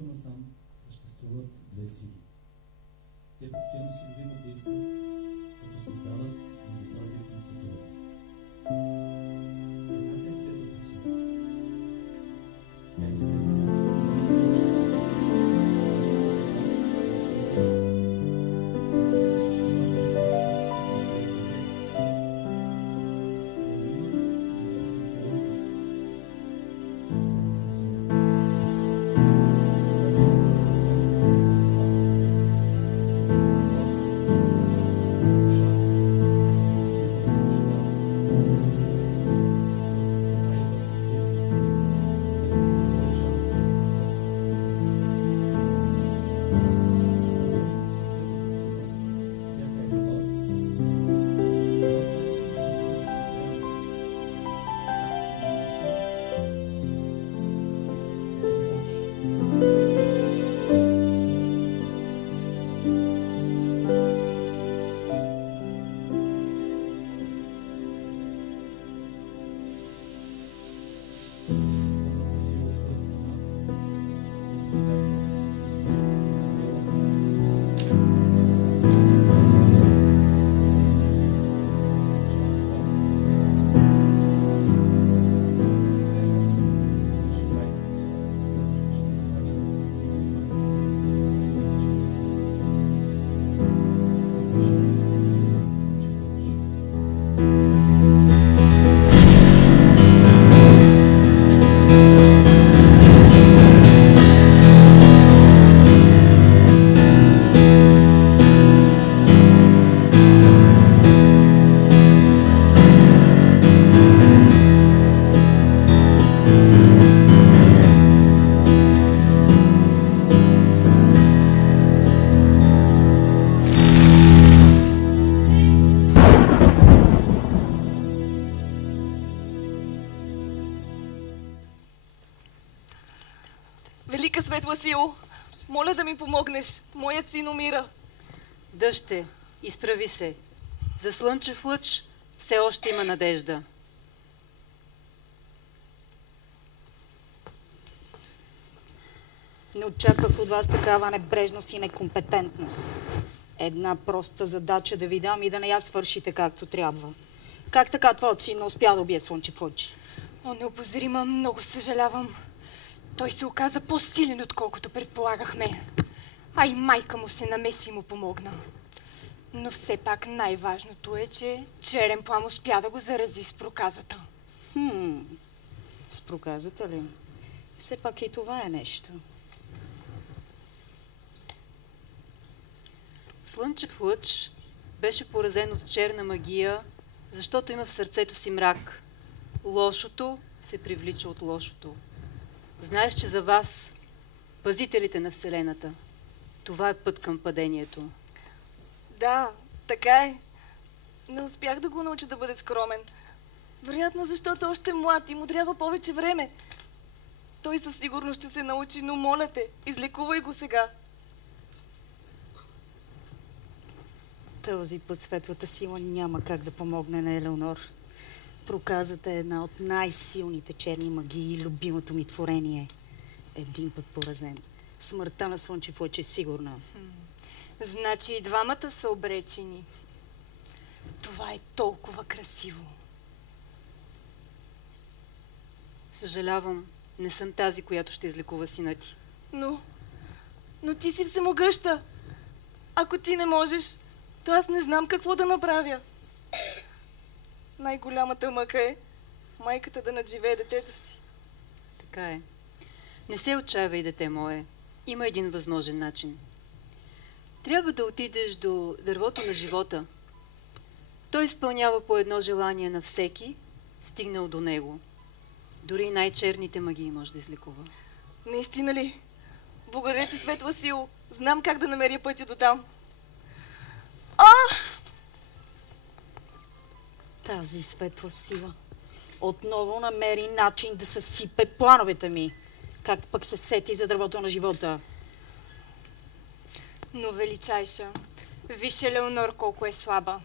детството насам съществуват две сили. Те постоянно си взаимодействат, като създават многообразието на световете. Едната е светлата сила. Тя е изпълнена от Велика светла сила, моля да ми помогнеш. Моят син умира. Дъще, изправи се. За слънчев лъч все още има надежда. Не очаквах от вас такава небрежност и некомпетентност. Една проста задача да ви дам и да не я свършите както трябва. Как така твоят син не успя да убие слънчев лъч? О, неопозрима, много съжалявам. Той се оказа по-силен, отколкото предполагахме. А и майка му се намеси и му помогна. Но все пак най-важното е, че черен плам успя да го зарази с проказата. С проказата ли? Все пак и това е нещо. Слънчев лъч беше поразен от черна магия, защото има в сърцето си мрак. Лошото се привлича от лошото. Знаеш, че за вас, пазителите на Вселената, това е път към падението. Да, така е. Не успях да го науча да бъде скромен. Вероятно, защото още е млад и му трябва повече време. Той със сигурност ще се научи, но моля те, излекувай го сега. Този път светлата сила няма как да помогне на Елеонор. Проказата е една от най-силните черни магии и любимото ми творение. Един път поразен. Смъртта на слънчев лъч е сигурна. Значи и двамата са обречени. Това е толкова красиво. Съжалявам, не съм тази, която ще излекува сина ти. Но ти си всемогъща. Ако ти не можеш, то аз не знам какво да направя. Най-голямата мъка е майката да надживее детето си. Така е. Не се отчаивай, дете мое. Има един възможен начин. Трябва да отидеш до дървото на живота. Той изпълнява по едно желание на всеки, стигнал до него. Дори и най-черните магии може да излекува. Наистина ли? Благодаря ти, светла сила. Знам как да намеря пътя до там. Тази светла сила отново намери начин да съсипе плановете ми. Как пък се сети за дървото на живота? Но, величайша, виж Елеонор колко е слаба.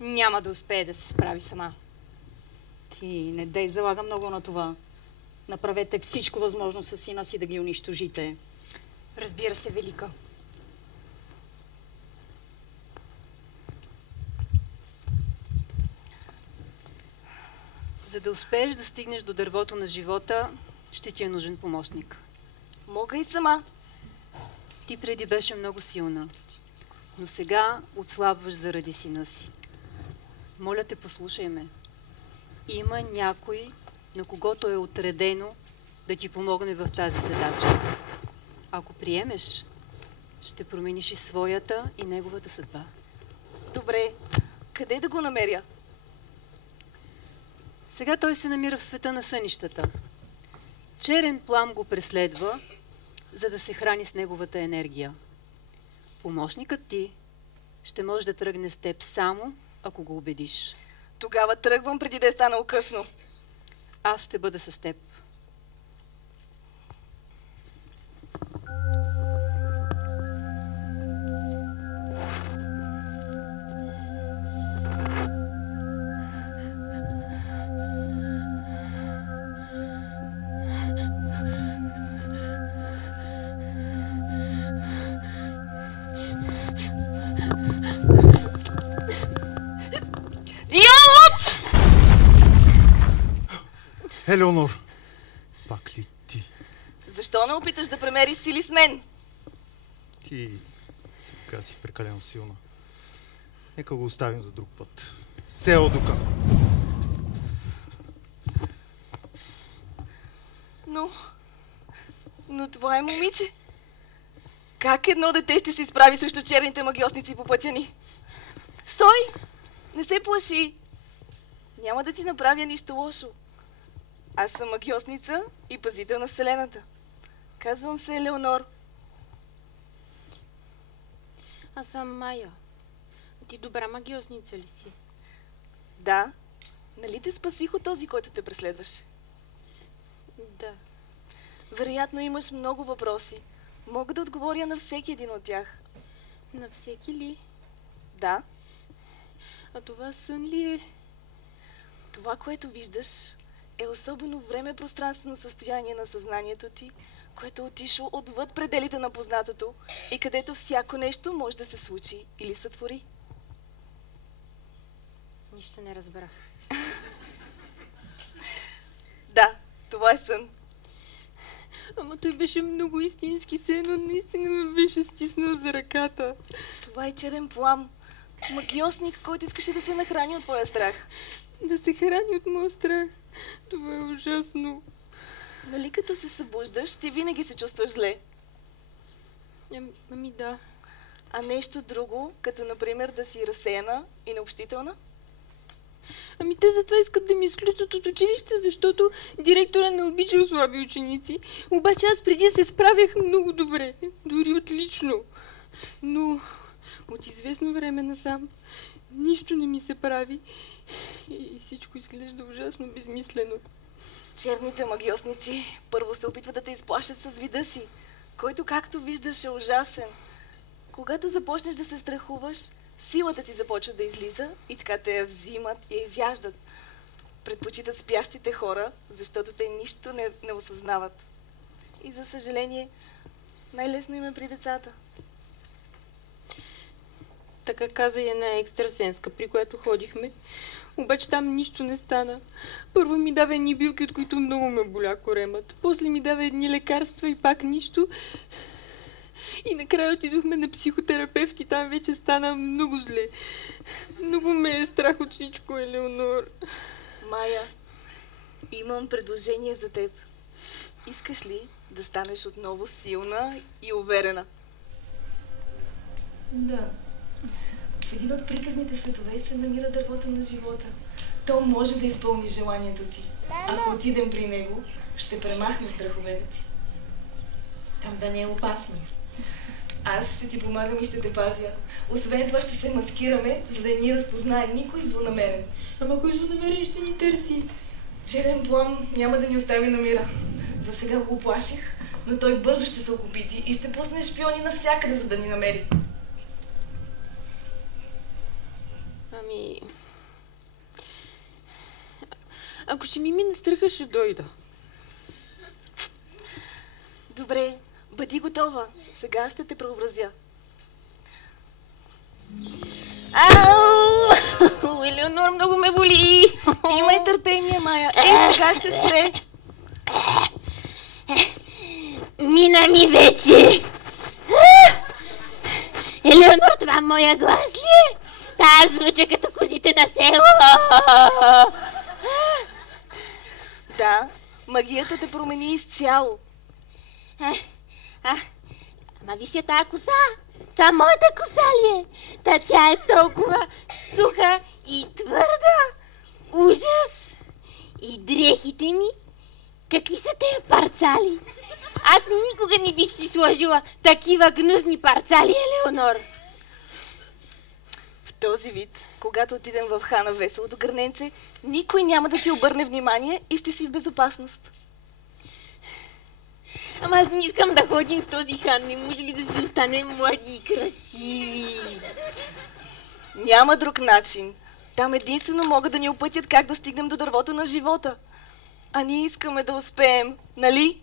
Няма да успее да се справи сама. Ти не дей залага много на това. Направете всичко възможно със сина си да ги унищожите. Разбира се, Велика. За да успееш да стигнеш до дървото на живота, ще ти е нужен помощник. Мога и сама. Ти преди беше много силна, но сега отслабваш заради сина си. Моля те, послушай ме. Има някой, на когото е отредено да ти помогне в тази задача. Ако приемеш, ще промениш и своята, и неговата съдба. Добре, къде да го намеря? Сега той се намира в света на сънищата. Черен плам го преследва, за да се храни с неговата енергия. Помощникът ти ще може да тръгне с теб само, ако го убедиш. Тогава тръгвам преди да е станало късно. Аз ще бъда с теб. Елеонор! Пак ли ти? Защо не опиташ да премериш сили с мен? Ти сега си прекалено силна. Нека го оставим за друг път. Селдука! Но това е момиче. Как едно дете ще се изправи срещу черните магиосници по пътя ни? Стой! Не се плаши! Няма да ти направя нищо лошо. Аз съм магиосница и пазител на Вселената. Казвам се Елеонор. Аз съм Майя. А ти добра магиосница ли си? Да. Нали те спасих от този, който те преследваше? Да. Вероятно имаш много въпроси. Мога да отговоря на всеки един от тях. На всеки ли? Да. А това сън ли е? Това, което виждаш, е особено време-пространствено състояние на съзнанието ти, което е отишло отвъд пределите на познатото и където всяко нещо може да се случи или сътвори. Нищо не разбрах. Да, това е сън. Ама той беше много истински сън, но наистина ме беше стиснал за ръката. Това е черен плам. Магиосник, който искаше да се нахрани от твоя страх. Да се храни от моя страх. Това е ужасно. Нали като се събуждаш, ти винаги се чувстваш зле. Ами да. А нещо друго, като например да си разсеяна и необщителна? Ами те затова искат да ми изключат от училище, защото директора не обича слаби ученици. Обаче аз преди се справях много добре, дори отлично. Но от известно време насам нищо не ми се прави и всичко изглежда ужасно безмислено. Черните магиосници първо се опитват да те изплашат с вида си, който, както виждаш, е ужасен. Когато започнеш да се страхуваш, силата ти започва да излиза и така те я взимат и я изяждат. Предпочитат спящите хора, защото те нищо не осъзнават. И за съжаление, най-лесно им е при децата. Така каза и една екстрасенска, при която ходихме. Обаче там нищо не стана. Първо ми дава едни билки, от които много ме боля коремът. После ми дава едни лекарства и пак нищо. И накрая отидохме на психотерапевт и там вече стана много зле. Много ме е страх от всичко, Елеонор. Майя, имам предложение за теб. Искаш ли да станеш отново силна и уверена? Да. В един от приказните светове се намира дървото на живота. То може да изпълни желанието ти. Ако отидем при него, ще премахне страховете ти. Там да не е опасно. Аз ще ти помагам и ще те пазя. Освен това ще се маскираме, за да ни разпознае никой злонамерен. Ама кой злонамерен ще ни търси? Черен плам няма да ни остави на мира. За сега го оплаших, но той бързо ще се окопити и ще пусне шпиони навсякъде, за да ни намери. Ами... Ако ще ми мине страха, ще дойда. Добре, Бъди готова. Сега ще те преобразя. Ау! Елеонор, много ме боли. Имай търпение, Майя. Сега ще спре. Мина ми вече. Елеонор, това моя глас ли е? Аз звуча като козите на село. Да, магията те промени изцяло. Ама виж я тая коса. Това моята коса ли е? Тя е толкова суха и твърда. Ужас! И дрехите ми? Какви са тези парцали? Аз никога не бих си сложила такива гнусни парцали, Елеонор. В този вид, когато отидем в хана Веселото гърненце, никой няма да ти обърне внимание и ще си в безопасност. Ама аз не искам да ходим в този хан. Не може ли да си останем млади и красиви? Няма друг начин. Там единствено могат да ни опътят как да стигнем до дървото на живота. А ние искаме да успеем, нали?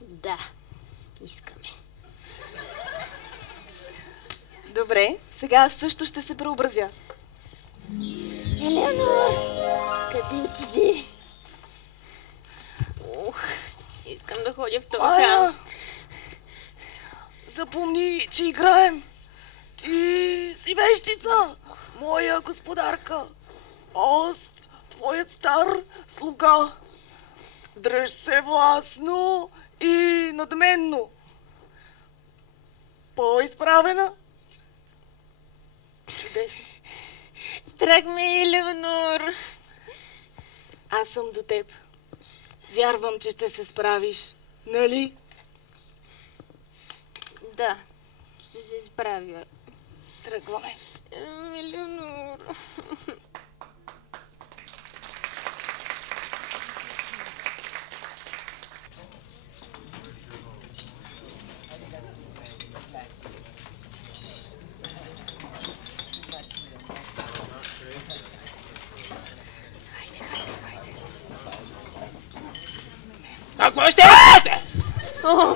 Да, искаме. Добре, сега аз също ще се преобразя. Елеонор, къде отиде? Искам да ходя в този хан. Запомни, че играем. Ти си вещица, моя господарка. Аз, твоят стар слуга. Дръж се властно и надменно. По-изправена. Чудесно. Страх ме, Елеонор. Аз съм до теб. Вярвам, че ще се справиш. Нали? Да, ще се справя. Тръгваме. Елеонор. Ако ще идете?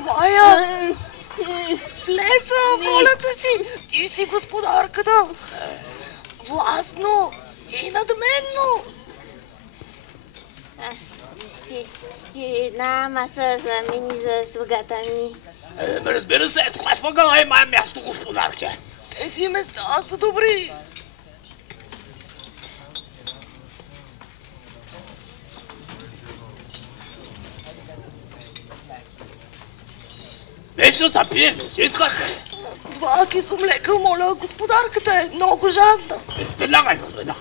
Майя! Влеза волята си! Ти си господарката! Властно и надменно! Една маса за мен и за слугата ми. Разбира се, това е въгъла и мое място, господарке. Тези места са добри! Нещо да пием, си искате? 2 кисломлека, моля, господарката е много жадна. Веднага, веднага.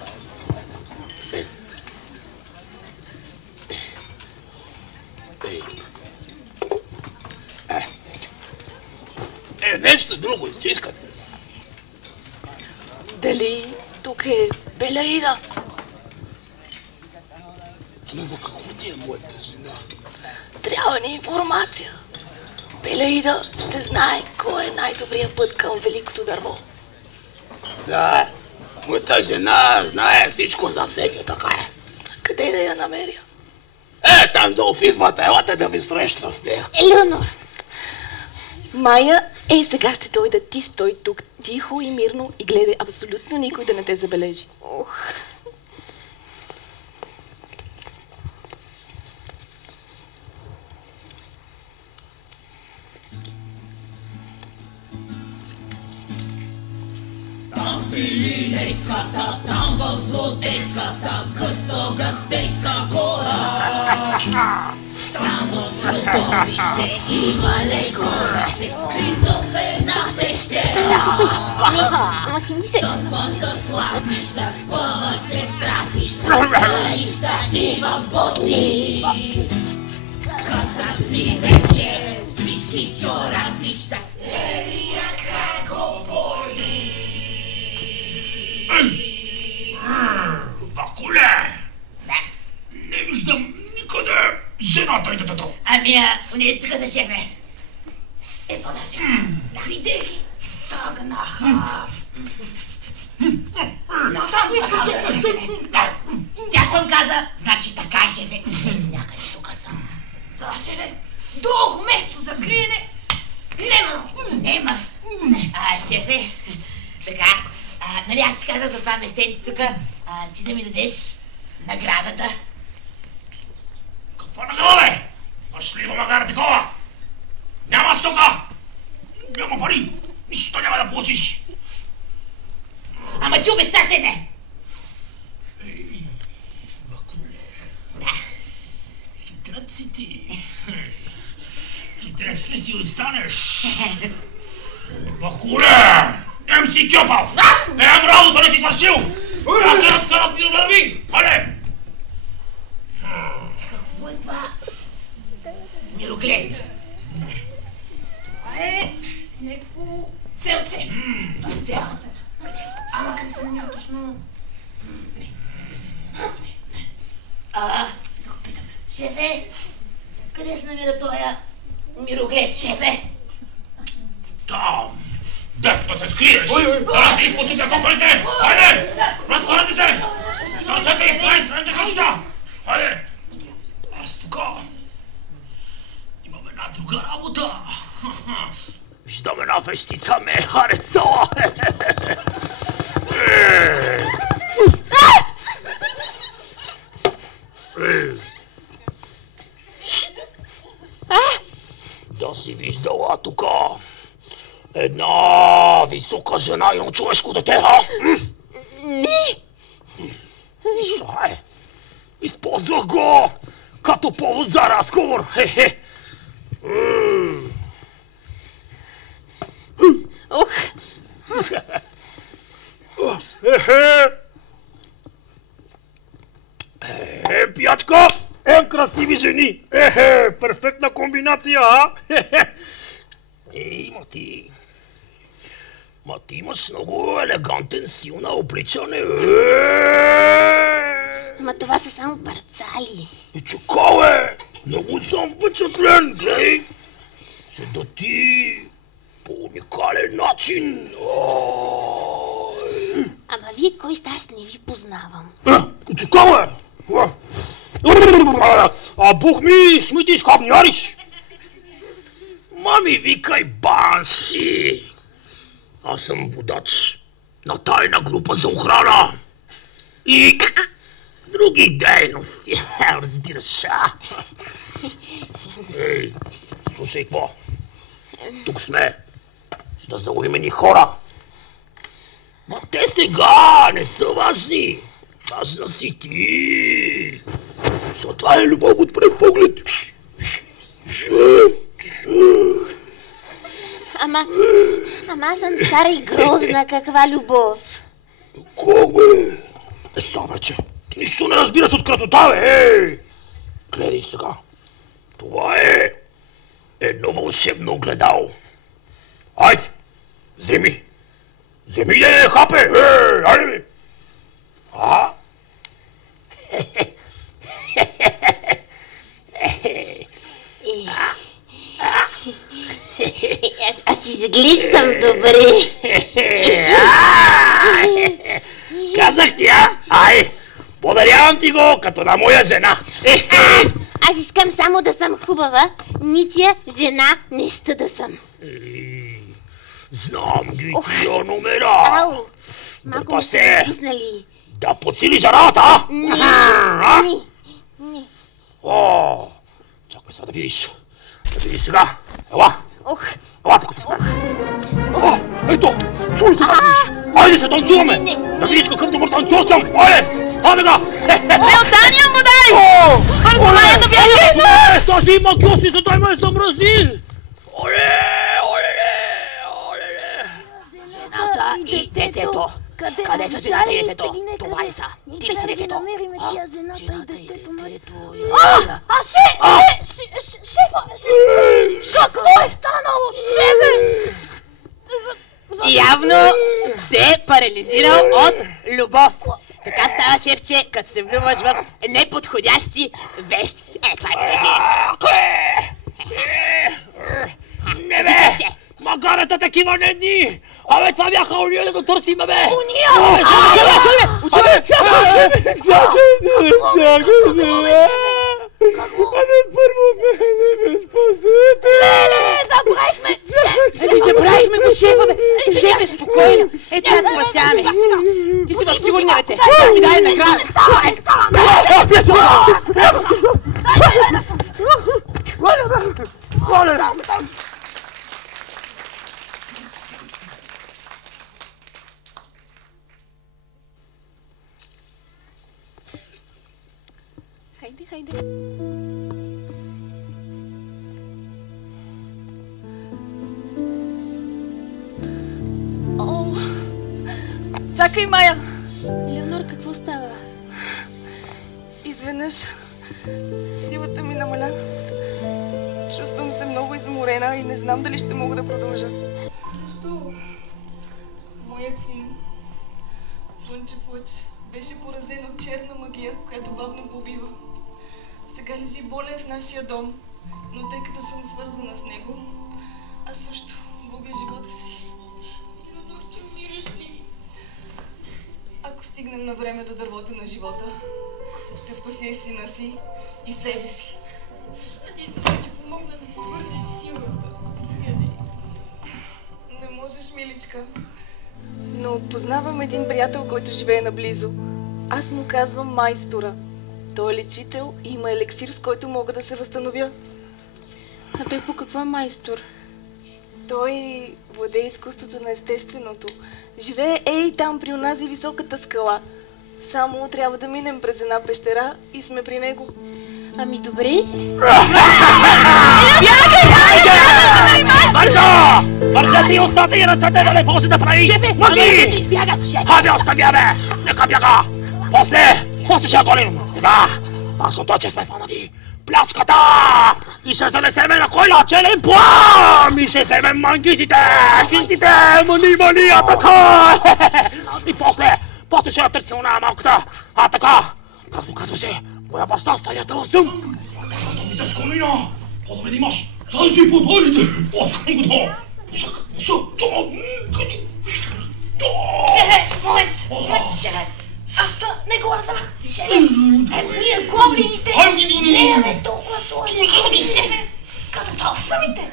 Нещо друго, си искате? Дали тук е Белаида? Но за какво ти е моята жена? Трябва ни информация. Белаида ще знае кой е най-добрият път към Великото дърво. Да, моята жена знае всичко за всеки, така е. Къде да я намеря? Там долу в избата, елате да ви срещна с нея. Елеонор! Майя, сега ще дойда. Ти стой тук тихо и мирно и гледай абсолютно никой да не те забележи. Там в Пилинейската, там в Злодейската, къстогастейска гора. Странно чудовище има лекорище, скрито в една пещера. Стъпва за слабища, спъва се в трапища, краища и в ботни. Скъса си вече всички чорапища. Евия как го боли. Вакуле! Не виждам никъде жената и детето. Уния стига за шефе. Подася. Видях ги. Тъгнаха. Насам. Тя щом каза, значи така е, шефе. Някъде тук са. Да, шефе, друго место за криене нема. Шефе, така, нали аз ти казах за това местенце тук, ти да ми дадеш наградата. Каква награда, бе? Аз ли имам награда такова? Няма стока! Няма пари! Нищо няма да получиш! Ама ти обеща, шефе! Да. Хитрат си ти. Хитрец ли си останеш? Вакуле! Ем си кьопав! Ем работа не си свършил! Аз се разкарат ми да ми! Хале! Какво е това? Мироглед. Това е някакво селце. Селце. Ама къде се намира точно? Шефе, къде се намира тоя мироглед, шефе? Там! Дето се скриеш! Да ти изпочите коколите! Хайде! Разхвърляте се! Сърцете и страните неща! Хайде! Аз тука имам една друга работа! Виждам една вещица ме е харесала! Да си виждала тука една висока жена и едно човешко дете, ха? Не! Нищо, използвах го като повод за разговор, хе-хе. Ох! Пиячка! Красиви жени! Перфектна комбинация, а? Ма ти имаш много елегантен стил на обличане. Ма това са само парцали. Чакай, много съм впечатлен, гледай. Седа ти по уникален начин. Ама вие кой сте, аз не ви познавам. Чакай, бух ми, шмитиш, хавняриш. Мами, викай Банши. Аз съм водач на тайна група за охрана и други дейности, разбираш. Ей, слушай какво? Тук сме да заловим едни хора. Ма те сега не са важни. Важна си ти. Защото това е любов от пред поглед. Ама аз съм стара и грозна, каква любов. Как, бе? Са вече, ти нищо не разбираш от красота, бе! Гледай сега, това е едно вълшебно огледало. Айде, вземи де, хапе, айде ми! Аз изглеждам добре. Казах ти, Ай, подарявам ти го като на моя жена. Аз искам само да съм хубава, ничия жена не ще да съм. Знам ги тия номера. Ау, малко се стиснали. Да подсилиш работа, а? Не. Чакай сега да видиш. Сега. Ела. Ела тук. Ето, чуй се да видиш. Айде се танцуваме. Да видиш какъв добър танцор съм. Айде, да. Даниел му дай! Арсалая да бяга! Саши има кьоси, за той ме съмрази. Жената и детето. Къде са жената и детето? Това ли са? Ти ли си детето? Жената и детето... Шефа! Какво е станало, шефе? Явно се е парализирал от любов. Така става, шефче, като се влюбваш в неподходящи вещи. Това е положението. Не бе! Магарата такива не дни! Абе, това бяха уния да го търсиме, бе! Уния! Чакайте! Абе, първо ме Дайте! Ми дай накрая! Хайде, хайде. О, чакай, Майя! Елеонор, какво става? Изведнъж силата ми намаля. Чувствам се много изморена и не знам дали ще мога да продължа. Защо? Моят син, Слънчев лъч, беше поразен от черна магия, която бавно го убива. Сега лежи болен в нашия дом, но тъй като съм свързана с него, аз също губя живота си. Елеонор, ще умираш ли? Ако стигнем на време до дървото на живота, ще спася и сина си, и себе си. Аз искам да ти помогна да си върнеш силата. Не можеш, миличка. Но познавам един приятел, който живее наблизо. Аз му казвам Майстора. Той е лечител и има елексир, с който мога да се възстановя. А той по какво е майстор? Той владее изкуството на естественото. Живее ей там при онази високата скала. Само трябва да минем през една пещера и сме при него. Ами добре. Бързо! Вържете и устата и ръцете да не може да прави! Мъжи! Хайде, оставя бе! Нека бяга! После ще я гоним! Сега! Важното е, че сме фанати! Пляската! И ще занесеме на кой начален план! И ще вземем мангизите! Кинтите! Мани, атака! И после ще я търсим на малката! А така! Както казваше, моя баща старията лъсъм! Като виждаш комина, по-добре да имаш сажди по долите! Откъм го долу! Пушак, носа! Момент, шефе! Аз то не го знах, шефе! Ние гоблините не имаме толкова сложни, шефе! Като това самите!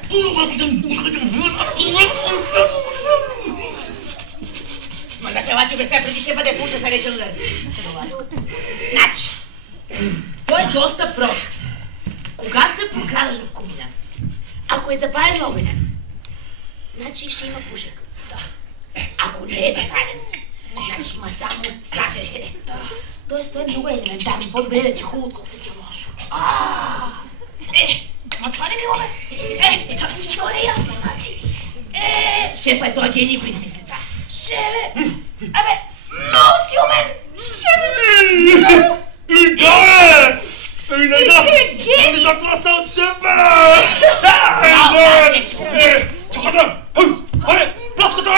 Мога се лати обясня преди шефа да получа съречен удар. Значи, той е доста прост. Когато се прокрадаш в комина, ако запален огънен, значи ще има пушек. Ако не е запален, значи има само сажене. Тоест той е много елементарно. По-добре да ти хубаво, отколкото ти е лошо. Ма това не било, бе. Това всичко не е ясно, значи. Шефа е той гений, го измисли това. Шефе! Абе, много си умен! Шефе! Да, Ти си гений! затова съм шефе! Чакайте! Хайде! Пляската, бе!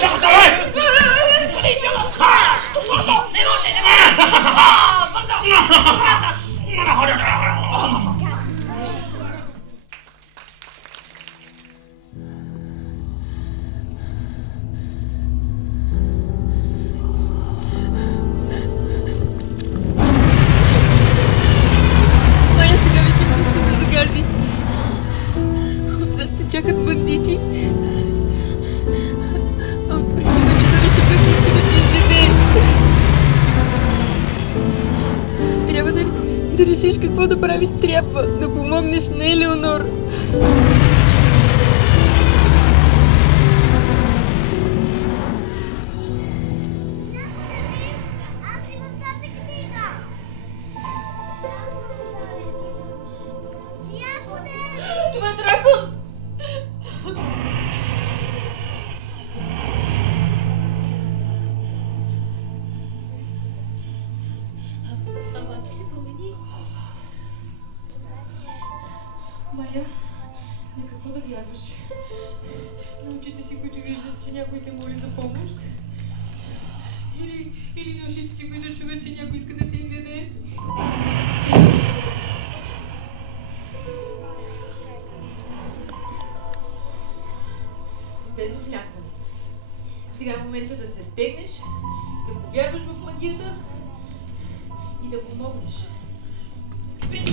Чакайте, бе! Не може! Майя, сега вече не сте загази. Отзад те чакат бандити. А отпреди има чудовище, което иска да ти изяде. Трябва да решиш какво да правиш. Трябва да помогнеш на Елеонор. Това е дракон! Ама ти се промени. Майя, на какво да вярваш? На очите си, които виждат, че някой те моли за помощ? Или на ушите си, които чуват, че някой иска да те изяде? Безвлякване. Сега е момента да се стегнеш, да повярваш в магията и да помогнеш. Спри!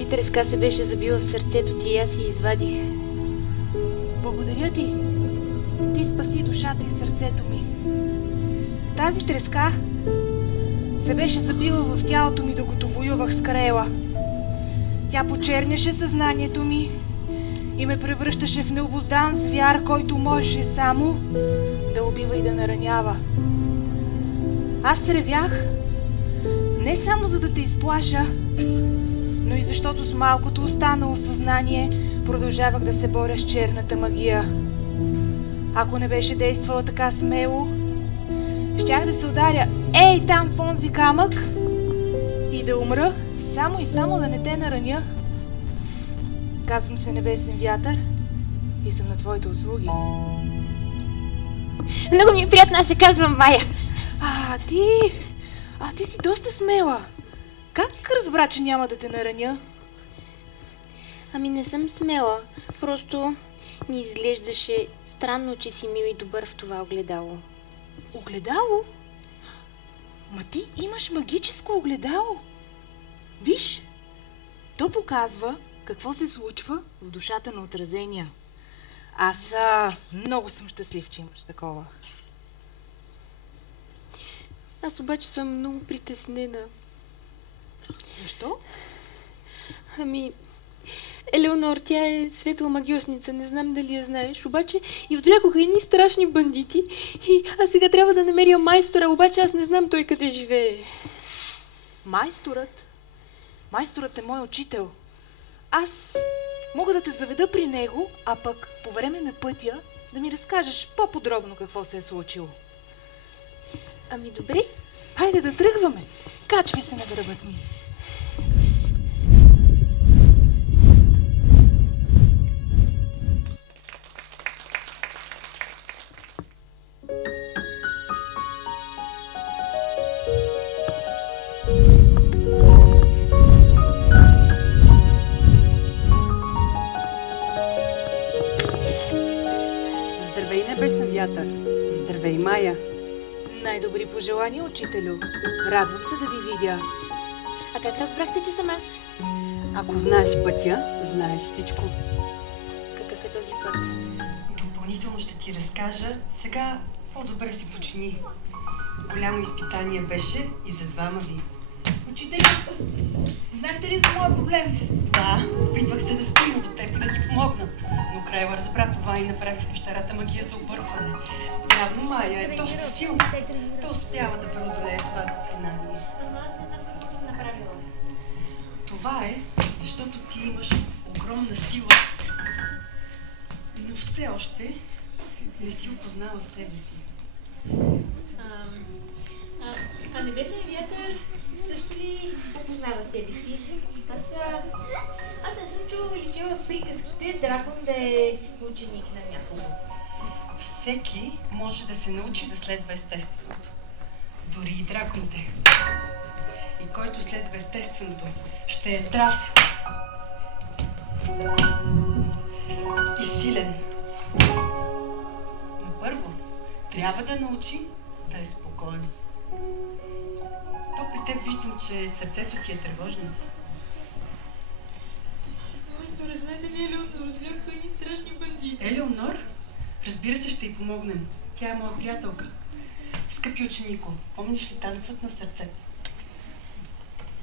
Тази треска се беше забила в сърцето ти и аз я извадих. Благодаря ти. Ти спаси душата и сърцето ми. Тази треска се беше забила в тялото ми, докато воювах с Карела. Тя почерняше съзнанието ми и ме превръщаше в необуздан звяр, който можеше само да убива и да наранява. Аз ревях не само за да те изплаша, но и защото с малкото останало съзнание продължавах да се боря с черната магия. Ако не беше действала така смело, щях да се ударя ей там в онзи камък и да умра, само и само да не те нараня. Казвам се Небесен вятър и съм на твоите услуги. Много ми е приятно, аз се казвам Майя. Ти си доста смела. Как разбра, че няма да те нараня? Ами не съм смела. Просто ми изглеждаше странно, че си мил и добър в това огледало. Огледало? Ма ти имаш магическо огледало. Виж, то показва какво се случва в душата на отразения. Аз много съм щастлив, че имаш такова. Аз обаче съм много притеснена. Защо? Ами, Елеонор, тя е светла магиосница, не знам дали я знаеш, обаче и отвлякоха едни страшни бандити и аз сега трябва да намеря майстора, обаче аз не знам той къде живее. Майсторът? Майсторът е мой учител. Аз мога да те заведа при него, а пък по време на пътя да ми разкажеш по-подробно какво се е случило. Ами добре. Хайде да тръгваме. Качвай се на гръбът ми. Здравей, Небесен вятър! Здравей, Майя! Най-добри пожелания, учителю. Радвам се да ви видя. А как разбрахте, че съм аз? Ако знаеш пътя, знаеш всичко. Какъв е този път? Допълнително ще ти разкажа. Сега по-добре си почини. Голямо изпитание беше и за двама ви. Учителю, знахте ли за моя проблем? Да, опитвах се да стигна до теб и да ти помогна. Но Крайла разбра това и направи в пещерата магия за объркване. Явно Майя е доста силна. Та успява да преодолее това заклинание. Ама аз не знам какво съм направила. Това е, защото ти имаш огромна сила, но все още не си опознала себе си. А Небесен вятър също ли опознава себе си? Аз не съм чувала или чела в приказките дракон да е ученик на някого. Всеки може да се научи да следва естественото. Дори и драконите. И който следва естественото, ще е здрав и силен. Но първо, трябва да научи да е спокоен. То при теб виждам, че сърцето ти е тревожно. Майстора, знаете ли, Елеонор, бяха едни страшни бандити. Елеонор? Разбира се, ще й помогнем. Тя е моя приятелка. Скъпи ученико, помниш ли танцът на сърцето?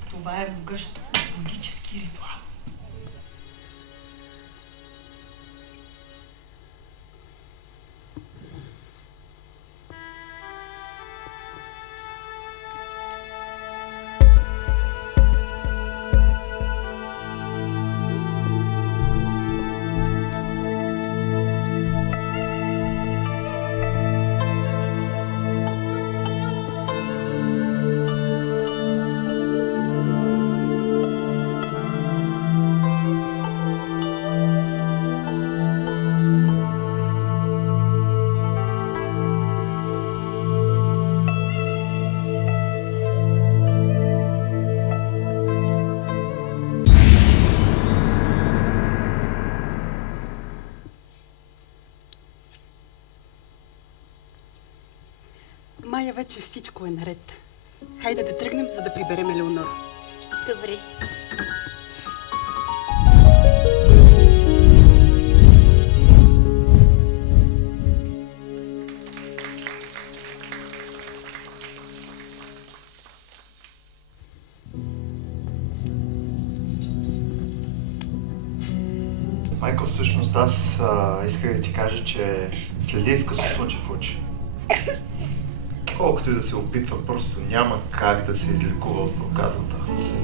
Това е могъщ магически ритуал. Майя, вече всичко е наред. Хайде да тръгнем, за да приберем Елеонор. Добре. Майко, всъщност аз исках да ти кажа, че следи изкъсо Слънчев очи. Колкото и да се опитва, просто няма как да се излекува от проказата.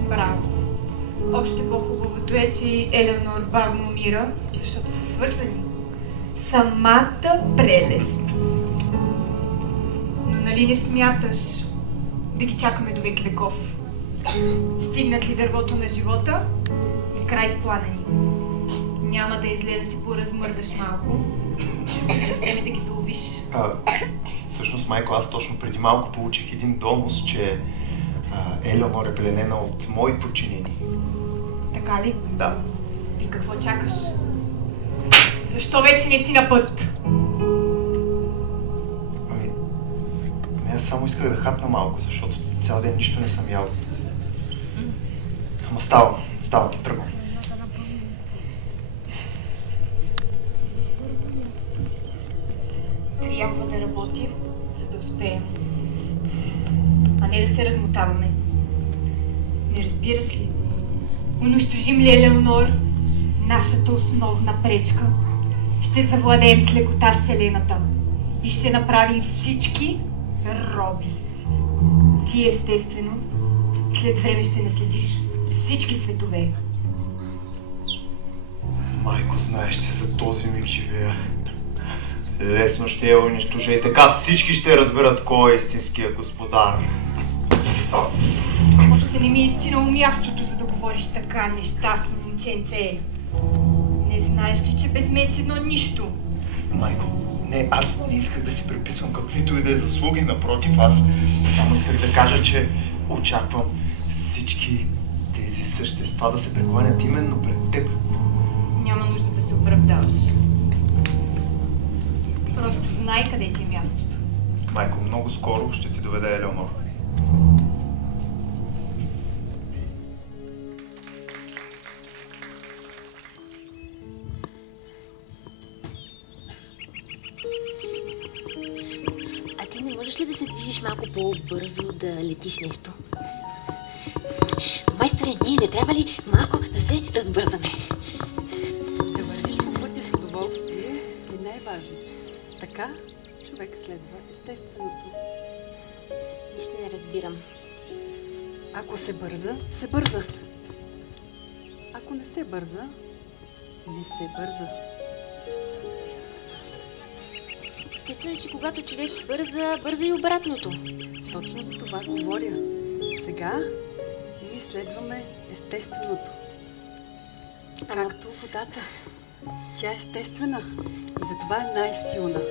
Браво! Още по-хубавото е, че Елеонор бавно умира, защото са свързани. Самата прелест. Но нали не смяташ да ги чакаме до веки веков? Стигнат ли дървото на живота и край с плана ни. Няма да излезе да си поразмърдаш малко, да вземе да ги заловиш. Всъщност, майко, аз точно преди малко получих един донос, че Елеонор е пленена от мои подчинени. Така ли? Да. И какво чакаш? Защо вече не си на път? Аз само исках да хапна малко, защото цял ден нищо не съм ял. Ама ставам, тръгвам. Трябва да работим, за да успеем. А не да се размотаваме. Не разбираш ли? Унищожим ли Елеонор, нашата основна пречка, ще завладеем с лекота Вселената и ще направим всички роби. Ти естествено след време ще наследиш всички светове. Майко, знаеш, че за този миг живея. Лесно ще я унищожа и така всички ще разберат кой е истинския господар. Още не ми е истинало мястото, за да говориш така, нещастно момченце. Не знаеш ли, че без мен си едно нищо? Майко, не, аз не исках да си приписвам каквито и да е заслуги, напротив, аз само исках да кажа, че очаквам всички тези същества да се прекланят именно пред теб. Няма нужда да се оправдаваш. Просто знай къде ти е мястото. Майко, много скоро ще ти доведе Елеонор. А ти не можеш ли да се движиш малко по-бързо, да летиш нещо? Майсторе, ние не трябва ли малко да се разбързаме? Да вървиш по пътя с удоволствие е най-важно. Така човек следва естественото. Нищо не разбирам. Ако се бърза, се бърза. Ако не се бърза, не се бърза. Естествено, че когато човек бърза и обратното. Точно за това говоря. Сега ние следваме естественото. Както водата. Тя е естествена и затова е най-силна.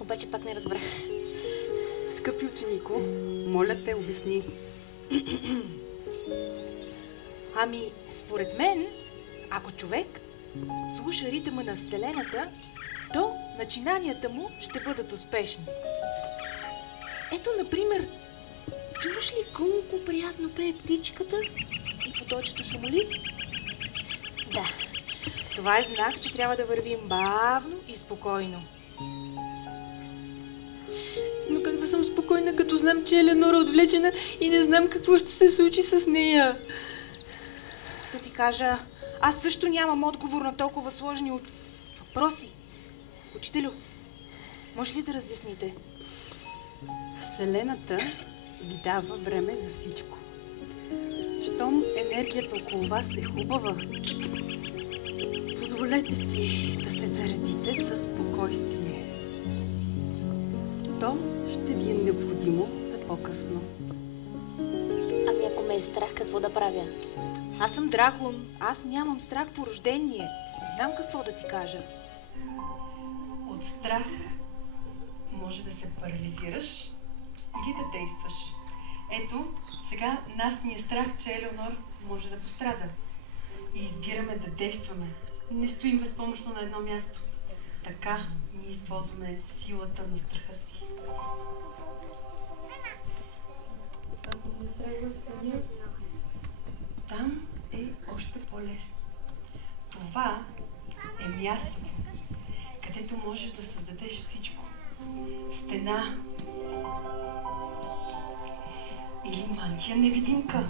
Обаче пак не разбрах. Скъпи ученико, моля те, обясни. Ами, според мен, ако човек слуша ритъма на Вселената, то начинанията му ще бъдат успешни. Ето, например, чуваш ли колко приятно пее птичката и поточето шумоли? Да. Това е знак, че трябва да вървим бавно и спокойно. Но как да съм спокойна, като знам, че Елеонора е отвлечена и не знам какво ще се случи с нея? Да ти кажа, аз също нямам отговор на толкова сложни въпроси. Учителю, може ли да разясните? Вселената ви дава време за всичко. Щом енергията около вас е хубава, позволете си да се заредите със спокойствие. То ще ви е необходимо за по-късно. Ами ако ме е страх, какво да правя? Аз съм дракон. Аз нямам страх по рождение. Не знам какво да ти кажа. От страх може да се парализираш или да действаш. Ето, сега нас ни е страх, че Елеонор може да пострада. И избираме да действаме. Не стоим безпомощно на едно място. Така ние използваме силата на страха си. Ако не страхва самия, там е още по-лесно. Това е мястото, където можеш да създадеш всичко. Стена или мантия невидимка.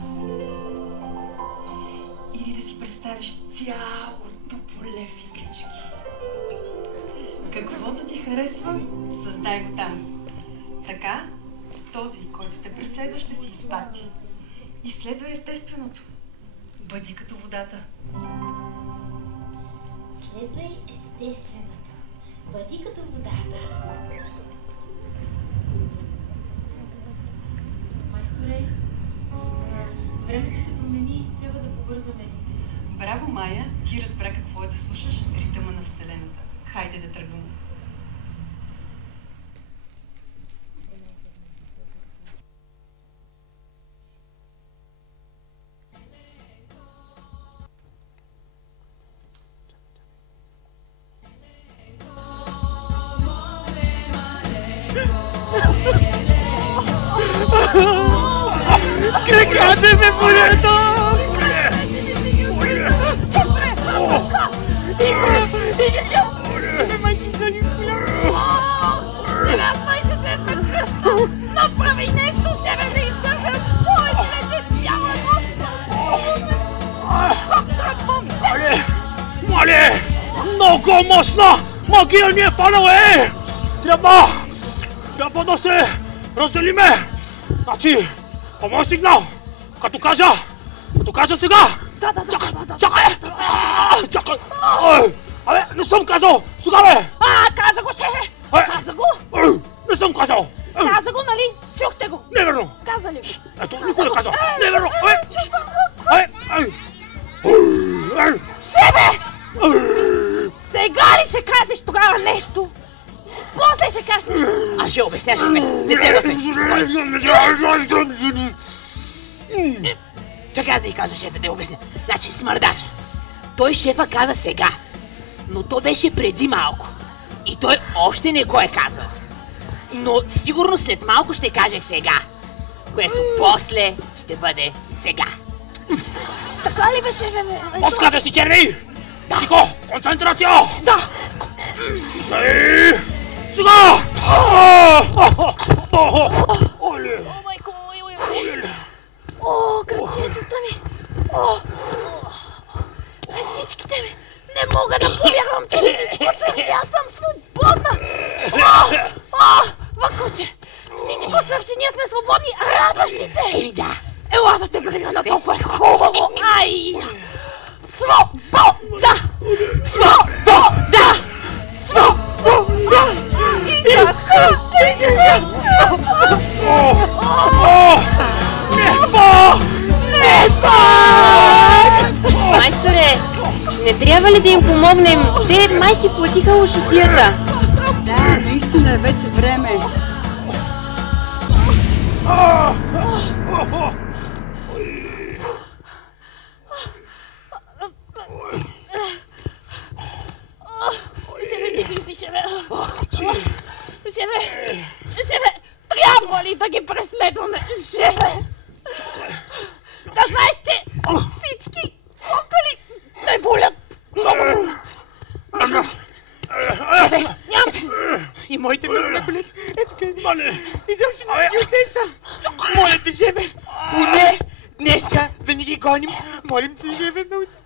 Или Отиди да си представиш цялото поле фиглички. Каквото ти харесва, създай го там. Така, този, който те преследва, ще си изпати. И следва естественото. Бъди като водата. Следвай естественото. Бъди като водата. Майсторе, времето се промени, трябва да побързаме. Браво, Майя, ти разбра какво е да слушаш ритъма на Вселената. Хайде да тръгваме. Кракате ме болето! Направи нещо, ще ме да издъхам! Ой, вече цяла нощ! Мале! Много мощна! Магия ни е фанала, е! Трябва да се разделиме! Значи, по мой сигнал, като кажа сега! Чакай! Абе, не съм казал! Сега, бе! Каза го, шефе! Каза го! Не съм казал! Каза го, нали? Чухте го! Неверно! Каза ли? Ето, никой не каза! Неверно! Шефе! Сега ли ще кажеш тогава нещо? После ще кажеш нещо! Аз ще обясня, шефе! Не се разсъй! Чакай аз да й кажа, шефе, да я обясня. Значи, смърдаш. Той шефа каза сега, но то беше преди малко. И той още не го е казал. Но сигурно след малко ще каже сега, което после ще бъде сега. Така ли бе, шефе, бе? Подскачаш си, черви! Тихо! Концентрация! Да! Сега! Майко, О, кръчетата ми! Ръчичките ми! Не мога да повярвам, че всичко свърши! Аз съм свободна! Вакуче! Всичко свърши! Ние сме свободни! Радваш ли се? Да! Ела да те гледам, колко е хубаво! Ай! Свобода! Свобода! Свобода! Майсторе, не трябва ли да им помогнем? Те май си платиха лошотията. Да, наистина е вече време. Шефе, трябва ли да ги преследваме? Шефе! Да знаеш, че всички кокали ме болят много. Шефе, нямам! И моите много ме болят. Ето къде. Изобщо не ги усещам. Моля те, шефе, поне днеска да ни ги гоним. Молим се, шефе, много си.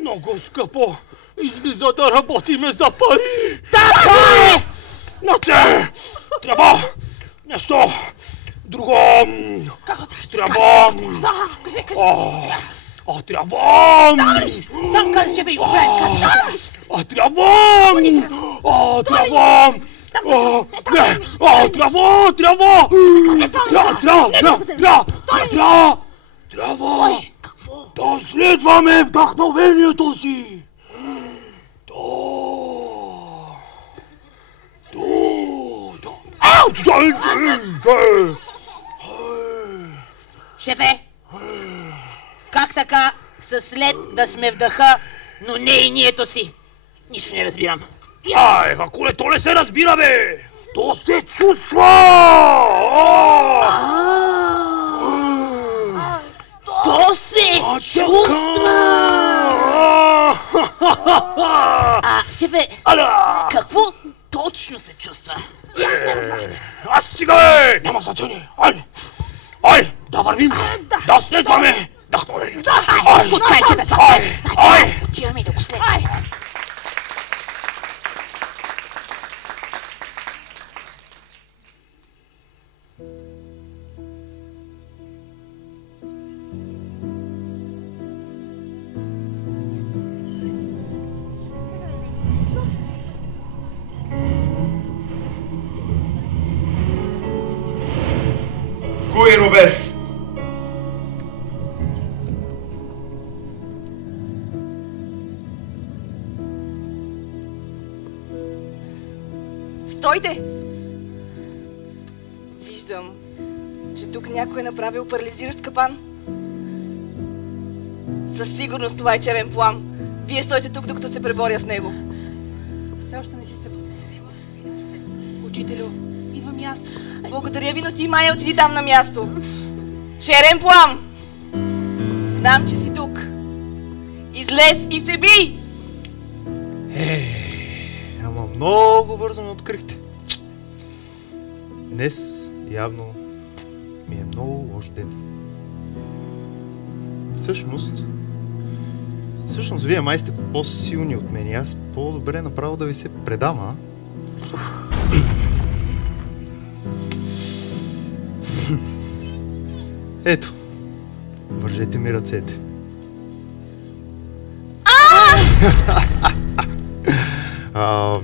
Много скъпо излиза да работиме за пари. Така е! Значи, трябва нещо друго. Трябва... Да, кажи. Трябва... Сам кажа, шефе, и оправим, кажа. Трябва... Да следваме вдъхновението си. Шефе, как така със след да сме вдъха, но не и нието си? Нищо не разбирам. Ако не, то не се разбира, бе! То се чувства! То се чувства! Шефе, какво точно се чувства? Аз сега, бе! Няма значение! Айде, да вървим! Да следваме Отиваме да го следваме. Кой робес? Стойте! Виждам, че тук някой е направил парализиращ капан. Със сигурност това е черен план. Вие стойте тук, докато се преборя с него. Все още не си се възстановила. Учителю, идвам и аз. Благодаря ви, но ти, Майя, отиди там на място. Черен план! Знам, че си тук. Излез и се бий! Ама много бързо ме открихте. Днес явно ми е много лош ден. Всъщност, вие май сте по-силни от мен и аз по-добре направо да ви се предам, а? Ето, вържете ми ръцете.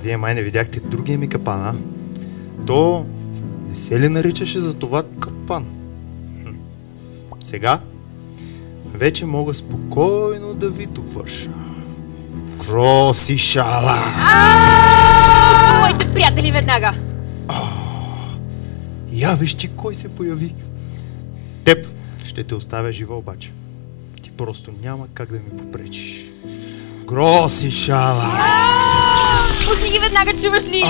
Вие май не видяхте другия ми капан, а? То не се ли наричаше за това капан? Сега вече мога спокойно да ви довърша. Кроси шала! Моите приятели веднага! Я виж ти кой се появи. Теб ще те оставя жива обаче. Ти просто няма как да ми попречиш. Кроси шала! Пусни ги веднага, чуваш ли?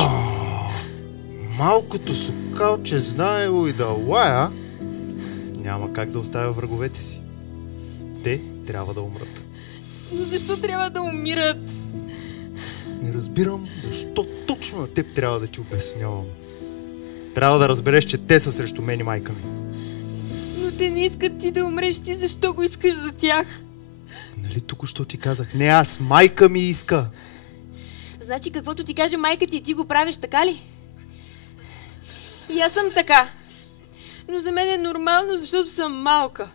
Малкото сокалче знаело и да лая, няма как да оставя враговете си. Те трябва да умрат. Но защо трябва да умират? Не разбирам защо точно на теб трябва да ти обяснявам. Трябва да разбереш, че те са срещу мен и майка ми. Но те не искат ти да умреш, ти защо го искаш за тях? Нали току-що ти казах? Не аз, майка ми иска. Значи каквото ти каже майка ти, ти го правиш, така ли? И аз съм така. Но за мен е нормално, защото съм малка.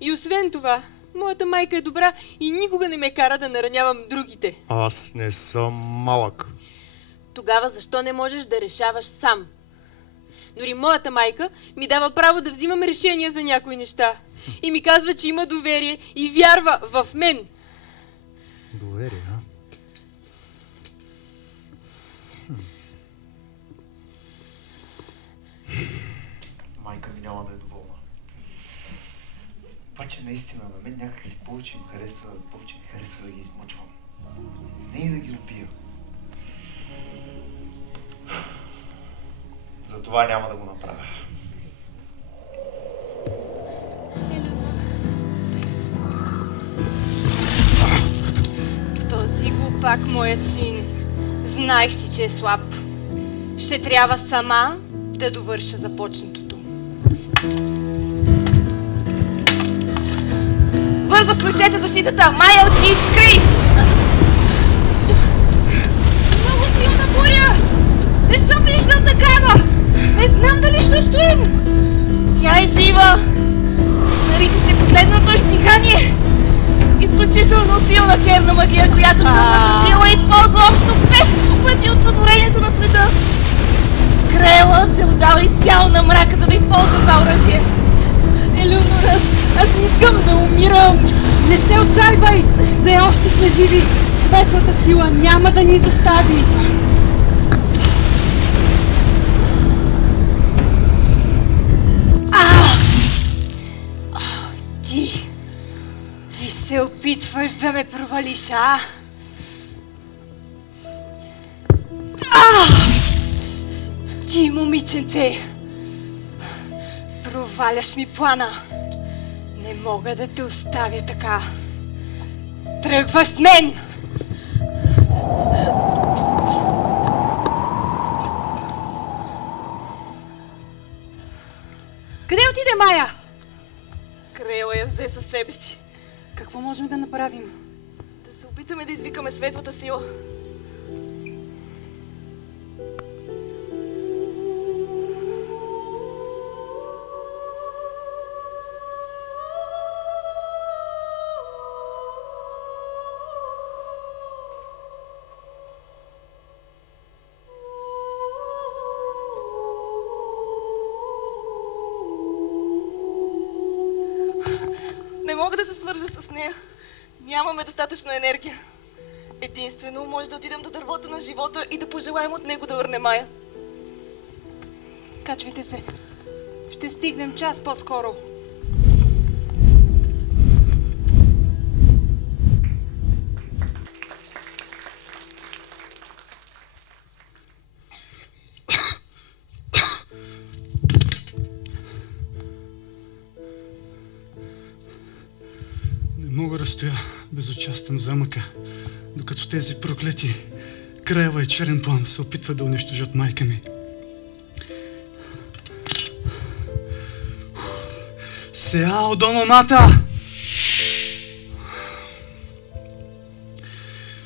И освен това, моята майка е добра и никога не ме кара да наранявам другите. Аз не съм малък. Тогава защо не можеш да решаваш сам? Дори моята майка ми дава право да взимам решения за някои неща. И ми казва, че има доверие и вярва в мен. Доверие, а? Майка ми няма да е доволна. Обаче наистина на мен някак си повече ми харесва да ги измъчвам. Не и да ги убия. Затова няма да го направя. Този глупак, моят син. Знаех си, че е слаб. Ще трябва сама да довърша започнатото. Бързо включете защитата! Майя, отиди, скри! Много силна буря! Не съм виждал такава! Не знам дали ще стоим! Тя е жива! Нарича се последното издихание! Изключително силна черна магия, която духната сила използва общо 5 пъти от сътворението на света! Крела се отдава изцяло на мрака, за да използва това оръжие. Елеонора, аз не искам да умирам. Не се отчайвай, все още сме живи. Светлата сила няма да ни изостави. Ти се опитваш да ме провалиш, а? Ти, момиченце! Проваляш ми плана. Не мога да те оставя така. Тръгваш с мен! Къде отиде Майя? Крейла я взе със себе си. Какво можем да направим? Да се опитаме да извикаме светлата сила. Не мога да се свържа с нея. Нямаме достатъчно енергия. Единствено може да отидем до дървото на живота и да пожелаем от него да върне Майя. Качвайте се. Ще стигнем час по-скоро. Не мога да стоя безучастен в замъка, докато тези проклети Крайва и Черен план се опитват да унищожат майка ми. Сеао до момата!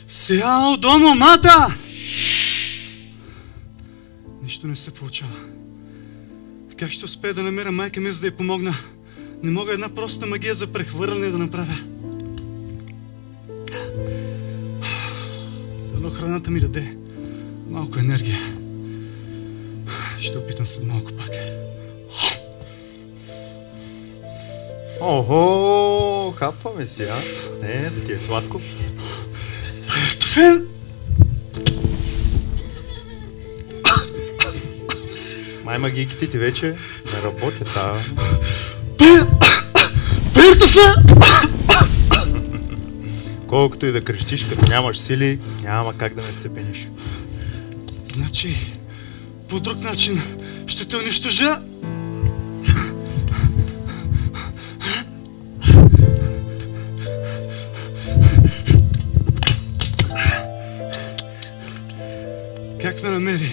Сеао до момата! Нищо не се получава. Как ще успея да намеря майка ми, за да й помогна? Не мога една проста магия за прехвърляне да направя. Дано храната ми даде малко енергия. Ще опитам след малко пак. Охо, хапваме си, а? Не, да ти е сладко. Тертофен! Май магийките ти вече не работят, а? Тертофен! Колкото и да крещиш, като нямаш сили, няма как да ме вцепениш. Значи, по друг начин ще те унищожа. Как ме намери?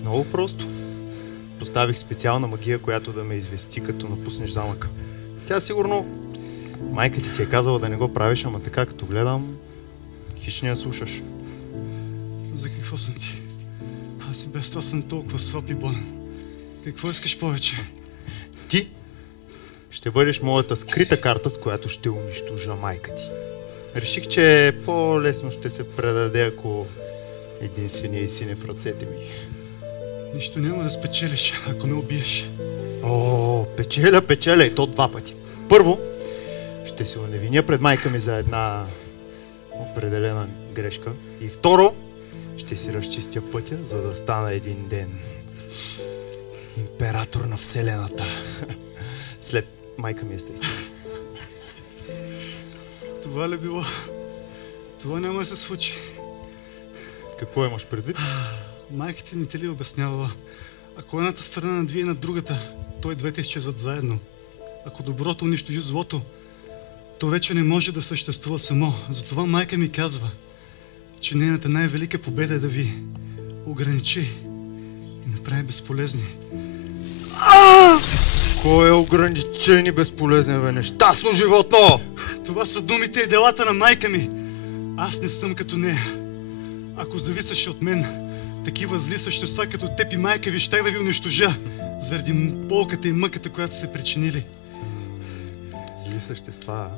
Много просто. Поставих специална магия, която да ме извести, като напуснеш замъка. Тя сигурно майка ти е казала да не го правиш, ама така като гледам, хищ не я слушаш. За какво съм ти? Аз и без това съм толкова слаб и болен. Какво искаш повече? Ти ще бъдеш моята скрита карта, с която ще унищожа майка ти. Реших, че по-лесно ще се предаде, ако единствения и син е в ръцете ми. Нищо няма да спечелиш, ако ме убиеш. О, печеля и то 2 пъти. Първо, ще се оневиня пред майка ми за една определена грешка. И второ, ще си разчистя пътя, за да стана един ден император на Вселената. След майка ми, естествено. Това ли било? Това няма да се случи. Какво имаш предвид? Майка ти не ти ли обяснявала? Ако едната страна надвие над другата, то и двете изчезват заедно. Ако доброто унищожи злото, то вече не може да съществува само. Затова майка ми казва, че нейната най-велика победа е да ви ограничи и направи безполезни. Кой е ограничен и безполезен, бе? Нещастно животно! Това са думите и делата на майка ми. Аз не съм като нея. Ако зависеше от мен, такива зли същества като теб и майка ви, щях да ви унищожа заради болката и мъката, която са причинили. Зли същества,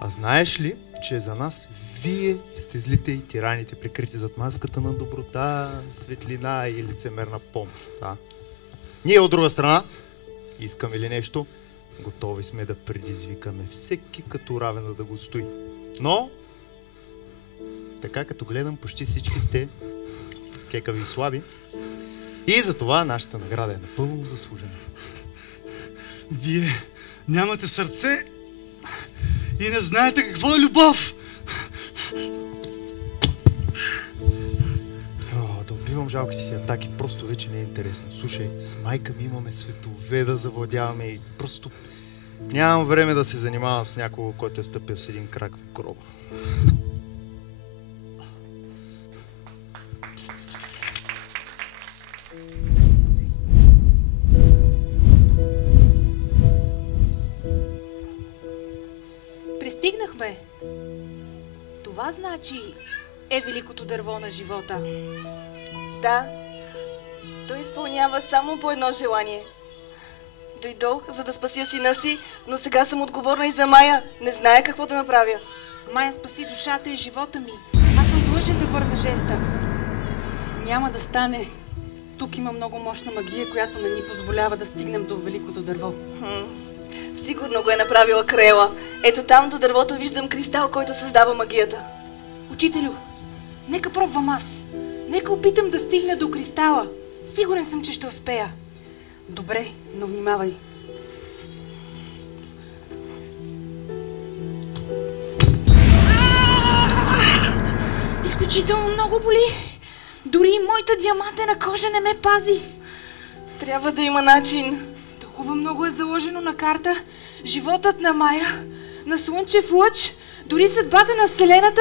а знаеш ли, че за нас вие сте злите и тираните, прикрити зад маската на доброта, светлина и лицемерна помощ, а? Ние от друга страна, искаме ли нещо, готови сме да предизвикаме всеки като равен да го стои. Но, така като гледам, почти всички сте кекави и слаби. И затова нашата награда е напълно заслужена. Вие нямате сърце и не знаете какво е любов. Да отбивам жалките си атаки, просто вече не е интересно. Слушай, с майка ми имаме светове да завладяваме и просто нямам време да се занимавам с някого, който е стъпил с един крак в гроба. казахме. Това значи е великото дърво на живота. Да, той изпълнява само по едно желание. Дойдох, за да спася сина си, но сега съм отговорна и за Майя. Не зная какво да направя. Майя спаси душата и живота ми. Аз съм длъжен да върна жеста. Няма да стане. Тук има много мощна магия, която не ни позволява да стигнем до великото дърво. Сигурно го е направила Крела. Ето там до дървото виждам кристал, който създава магията. Учителю, нека пробвам аз. Нека опитам да стигна до кристала. Сигурен съм, че ще успея. Добре, но внимавай. Изключително много боли. Дори и моята диамантена кожа не ме пази. Трябва да има начин. Толкова много е заложено на карта. Животът на Майя, на слънчев лъч, дори съдбата на Вселената,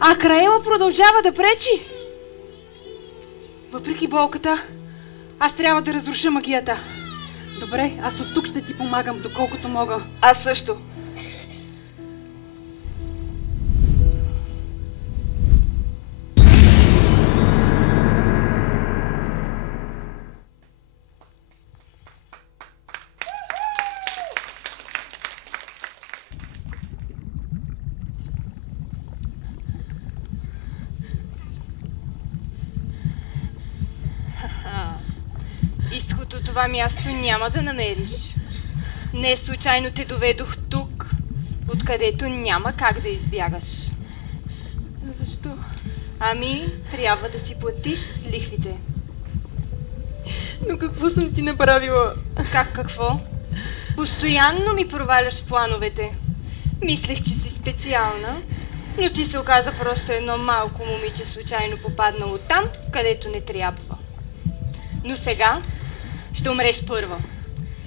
а Краела продължава да пречи. Въпреки болката, аз трябва да разруша магията. Добре, аз от тук ще ти помагам, доколкото мога. Аз също. Изход от това място няма да намериш. Не случайно те доведох тук, откъдето няма как да избягаш. Защо? Ами, трябва да си платиш с лихвите. Но какво съм ти направила? Как какво? Постоянно ми проваляш плановете. Мислех, че си специална, но ти се оказа просто едно малко момиче, случайно попаднало там, където не трябва. Но сега ще умреш първа.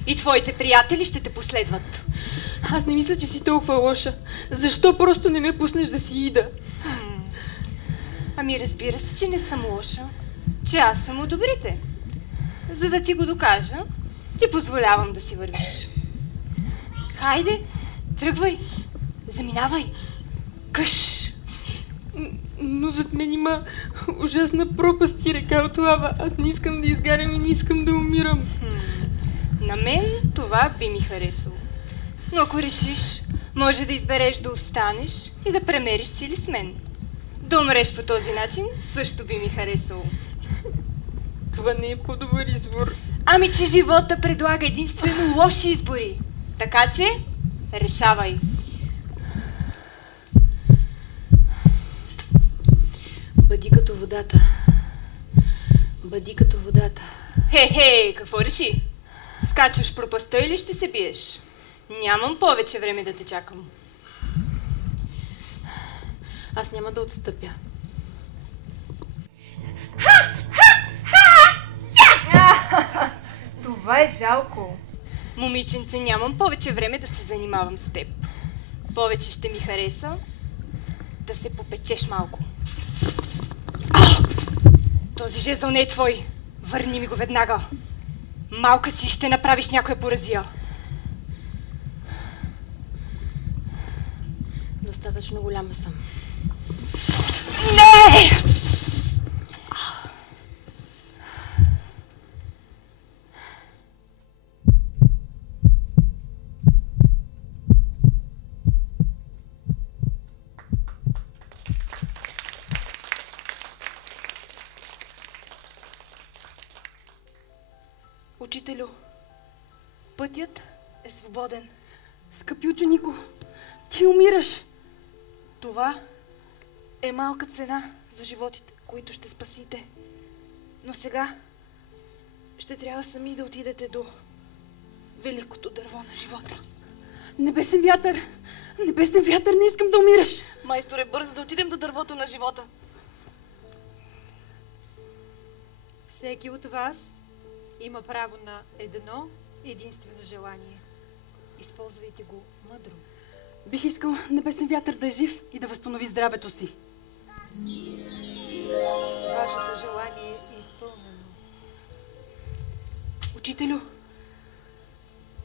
И твоите приятели ще те последват. Аз не мисля, че си толкова лоша. Защо просто не ме пуснеш да си ида? Ами разбира се, че не съм лоша. Че аз съм от добрите. За да ти го докажа, ти позволявам да си вървиш. Хайде, тръгвай. Заминавай. Къш. Но зад мен има ужасна пропаст и река от лава. Аз не искам да изгарям и не искам да умирам. На мен това би ми харесало. Но ако решиш, може да избереш да останеш и да премериш сили с мен. Да умреш по този начин също би ми харесало. Това не е по-добър избор. Ами, че живота предлага единствено лоши избори. Така че, решавай. Бъди като водата. Бъди като водата. Хе-хе, какво реши? Скачаш в пропастта или ще се биеш? Нямам повече време да те чакам. Аз няма да отстъпя. Това е жалко. Момиченце, нямам повече време да се занимавам с теб. Повече ще ми хареса да се попечеш малко. Този жезъл не е твой. Върни ми го веднага. Малка си, ще направиш някоя поразия. Достатъчно голяма съм. Не! Учителю, пътят е свободен. Скъпи ученико, ти умираш. Това е малка цена за животите, които ще спасите. Но сега ще трябва сами да отидете до великото дърво на живота. Небесен вятър! Небесен вятър, не искам да умираш! Майсторе, бързо да отидем до дървото на живота. Всеки от вас има право на едно единствено желание. Използвайте го мъдро. Бих искал небесен вятър да е жив и да възстанови здравето си. Вашето желание е изпълнено. Учителю,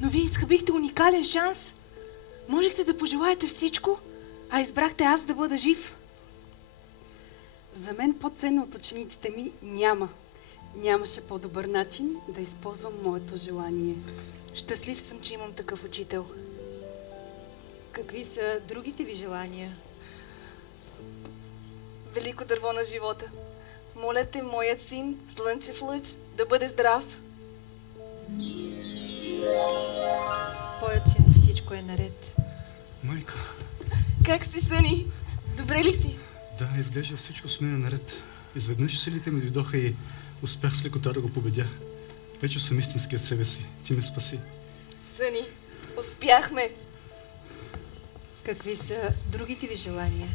но вие изхъбихте уникален шанс. Можехте да пожелаете всичко а избрахте аз да бъда жив. За мен по-ценно от учениците ми няма. Нямаше по-добър начин да използвам моето желание. Щастлив съм, че имам такъв учител. Какви са другите ви желания? Велико дърво на живота. Моля те, моят син, Слънчев лъч, да бъде здрав. С твоят син всичко е наред. Майка. Как си, Съни? Добре ли си? Да, изглежда всичко с мен е наред. Изведнъж силите ми дойдоха и успях с лекота да го победя. Вече съм истинският себе си. Ти ме спаси. Съни, успяхме. Какви са другите ви желания?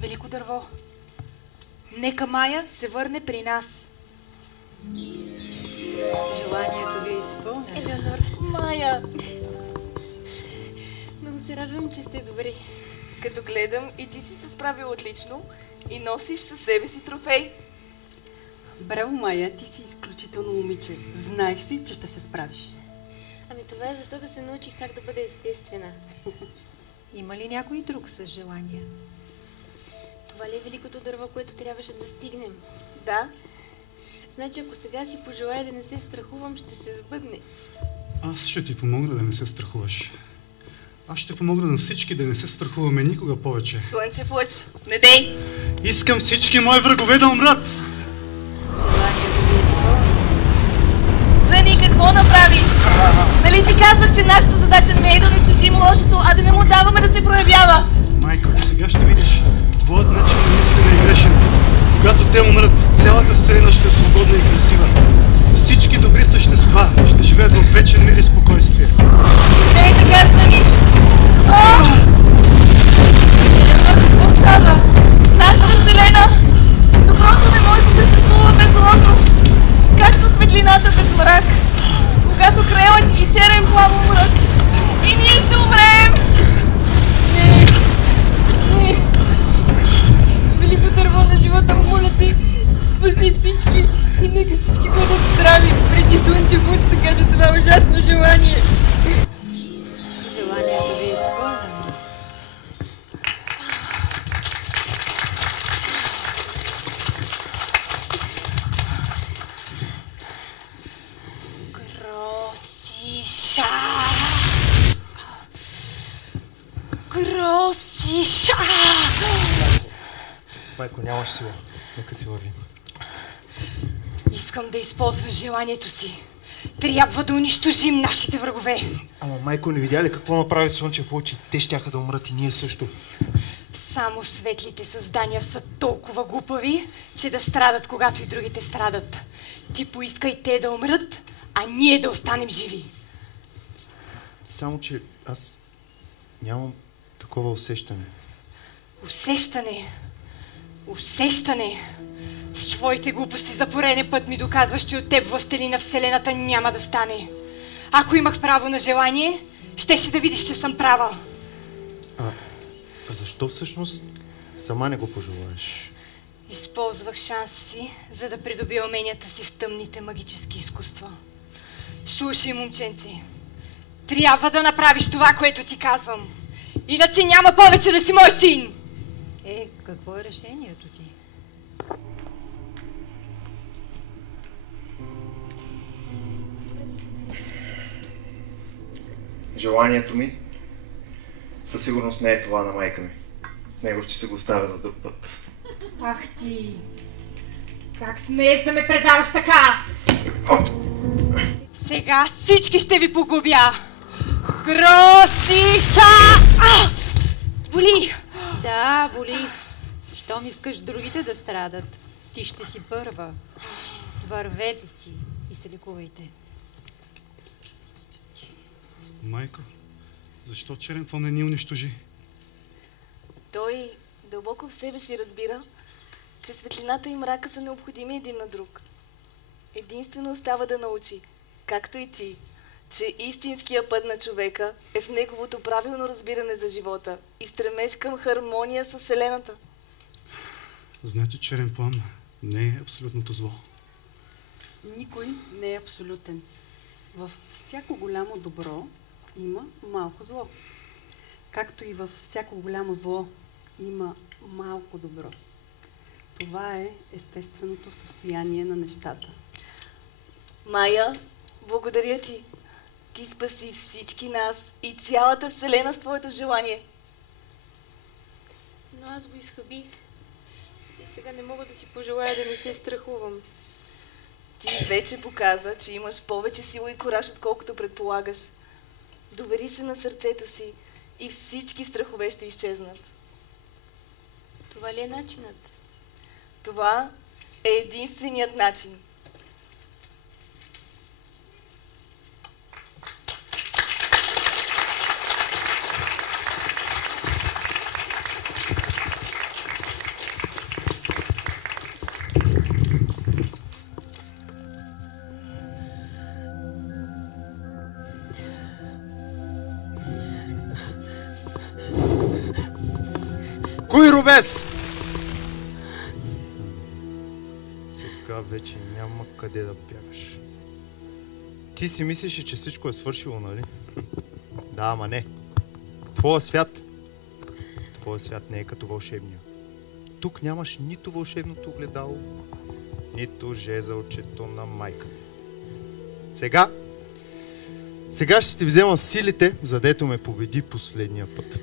Велико дърво, нека Мая се върне при нас. Желанието ви е изпълнено. Елеонор, Мая. Много се радвам, че сте добри. Като гледам, и ти си се справил отлично и носиш със себе си трофей. Браво, Мая, ти си изключително момиче. Знаех си, че ще се справиш. Ами това е защото се научих как да бъда естествена. Има ли някой друг с желание? Това ли е великото дърво, което трябваше да стигнем? Да. Значи, ако сега си пожелая да не се страхувам, ще се сбъдне. Аз ще ти помогна да не се страхуваш. Аз ще помогна на всички да не се страхуваме никога повече. Слънчев лъч, не дей! Искам всички мои врагове да умрат! Желанието ви е изпълнено. Съни, какво направи? Нали ти казвах, че нашата задача не е да унищожим лошото, а да не му даваме да се проявява? Майко, сега ще видиш, твоят начин на мислене е грешен. Когато те умрат, цялата вселена ще е свободна и красива. Всички добри същества ще живеят в вечен мир и спокойствие. Не е така, Съни! Какво става? Нашата вселена! Доброто не може да съществува без злото. Както светлината без мрак. Когато крелът и черен плам умрат. И ние ще умрем! Не! Велико дърво на живота, моля те, спаси всички и нека всички бъдат здрави преди Слънчев лъч да каже това ужасно желание. Желанието ви е изпълнено. Гросиша! Майко, нямаш сила. Нека си вървим. Искам да използвам желанието си. Трябва да унищожим нашите врагове. Ама майко, не видя ли какво направи Слънчев лъч и те щяха да умрат и ние също? Само светлите създания са толкова глупави, че да страдат, когато и другите страдат. Ти поискай те да умрат, а ние да останем живи. Само, че аз нямам такова усещане. Усещане. Усещане. С твоите глупости за пореден път ми доказваш, че от теб властелин на Вселената няма да стане. Ако имах право на желание, щеше да видиш, че съм права. А защо всъщност сама не го пожелаеш? Използвах шанса си, за да придобия уменията си в тъмните магически изкуства. Слушай, момченци, трябва да направиш това, което ти казвам. Иначе няма повече да си мой син! Какво е решението ти? Желанието ми със сигурност не е това на майка ми. Него ще се го оставя за друг път. Ах ти! Как смееш да ме предаваш така? Сега всички ще ви погубя! Гросиша! Боли! Да, боли. Щом искаш другите да страдат, ти ще си първа. Вървете си и се лекувайте. Майко, защо черен плам не ни унищожи? Той дълбоко в себе си разбира, че светлината и мрака са необходими един на друг. Единствено остава да научи, както и ти, че истинския път на човека е в неговото правилно разбиране за живота и стремеж към хармония с Вселената. Значи черен плам не е абсолютното зло. Никой не е абсолютен. Във всяко голямо добро има малко зло. както и във всяко голямо зло, има малко добро. Това е естественото състояние на нещата. Майя, благодаря ти. Ти спаси всички нас и цялата вселена с твоето желание. Но аз го изхабих. И сега не мога да си пожелая да не се страхувам. Ти вече показа, че имаш повече сила и кораж, отколкото предполагаш. Довери се на сърцето си и всички страхове ще изчезнат. Това ли е начинът? Това е единственият начин. Кой Рубес? Сега вече няма къде да бягаш. Ти си мислиш, че всичко е свършило, нали? Да, ама не. Твоя свят не е като вълшебния. Тук нямаш нито вълшебното огледало, нито жезълчето на майка ми. Сега ще ти взема силите, задето ме победи последния път.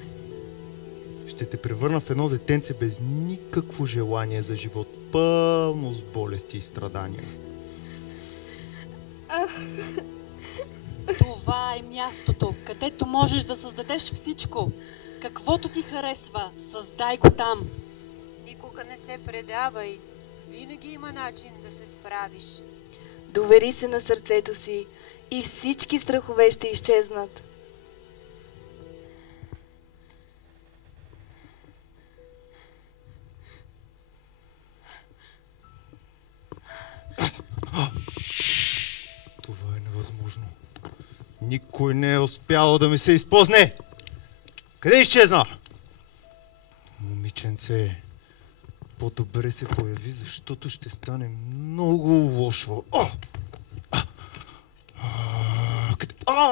Ще те превърна в едно детенце без никакво желание за живот, пълно с болести и страдания. Това е мястото, където можеш да създадеш всичко. Каквото ти харесва, създай го там. Никога не се предавай. Винаги има начин да се справиш. Довери се на сърцето си и всички страхове ще изчезнат. Това е невъзможно. Никой не е успял да ми се изпозне. Къде изчезна? Момиченце, по-добре се появи, защото ще стане много лошо.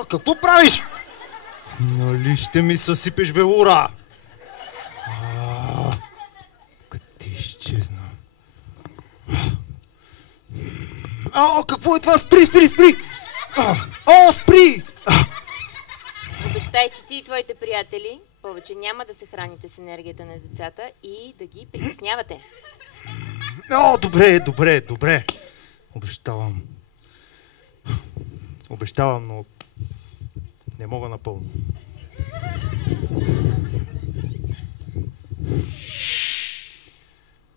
Какво правиш? Нали ще ми съсипеш велура? Къде изчезна? Какво е това? Спри! Спри! Обещай, че ти и твоите приятели повече няма да се храните с енергията на децата и да ги притеснявате. Добре. Обещавам, но не мога напълно.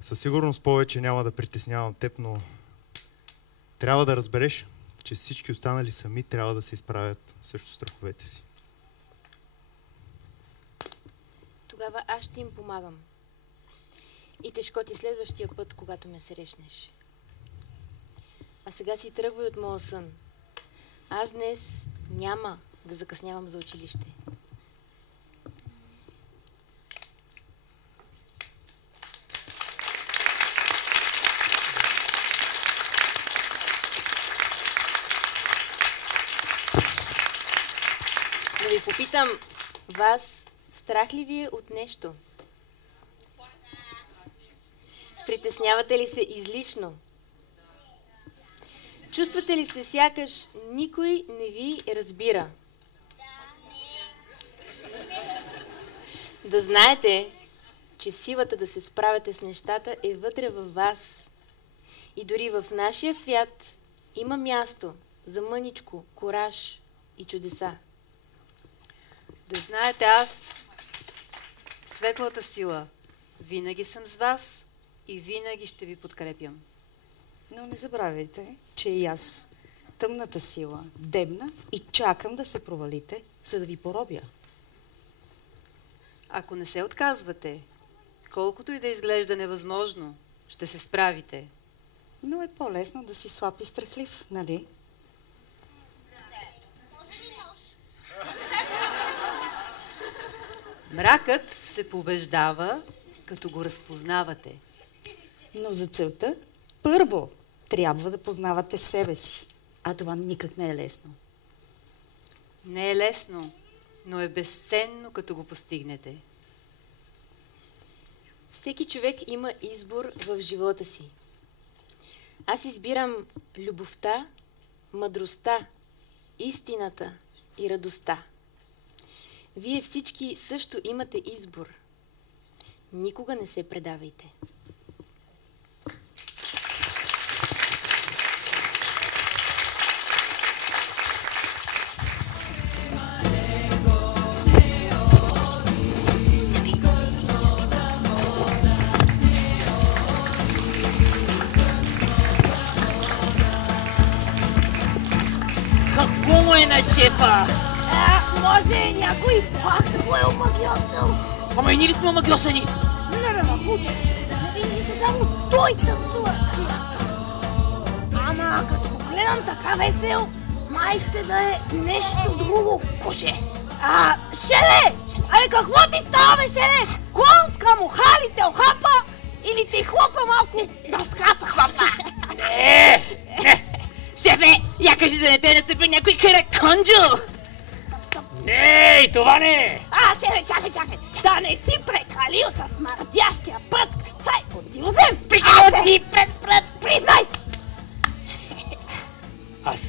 Със сигурност повече няма да притеснявам теб, но трябва да разбереш, че всички останали сами трябва да се изправят срещу страховете си. Тогава аз ще им помагам. И тежко ти следващия път, когато ме срещнеш. А сега си тръгвай от моя сън. Аз днес няма да закъснявам за училище. Да ви попитам, вас страх ли ви е от нещо? Притеснявате ли се излишно? Чувствате ли се сякаш никой не ви разбира? Да знаете, че силата да се справяте с нещата е вътре във вас. И дори в нашия свят има място за мъничко, кураж и чудеса. Да знаете, аз, светлата сила, винаги съм с вас и винаги ще ви подкрепям. Но не забравяйте, че и аз, тъмната сила, дебна и чакам да се провалите, за да ви поробя. Ако не се отказвате, колкото и да изглежда невъзможно, ще се справите. Но е по-лесно да си слаб и страхлив, нали? Мракът се побеждава, като го разпознавате. Но за целта първо трябва да познавате себе си. А това никак не е лесно. Не е лесно, но е безценно, като го постигнете. Всеки човек има избор в живота си. Аз избирам любовта, мъдростта, истината и радостта. Вие всички също имате избор. Никога не се предавайте. Какво му е на шефа? Може някой пак да го е омагьосал. Ама и ние ли сме омагьосани? Не ме учи. Вижда, че само той танцува. Ама като го гледам така весел, май ще да е нещо друго. Коже? Шеле! Абе какво ти става, бе, Шеле? Конска муха ли те охапа или ти хлопа малко дъската? Хлопа! Не! Шефе, я кажи да не те насъпи някой караконджо! Не, това не! Шефе, чакай! Да не си прекалил с смърдящия пръцкаш чай от дивозем! Прекалил си пръц! Признай си! Аз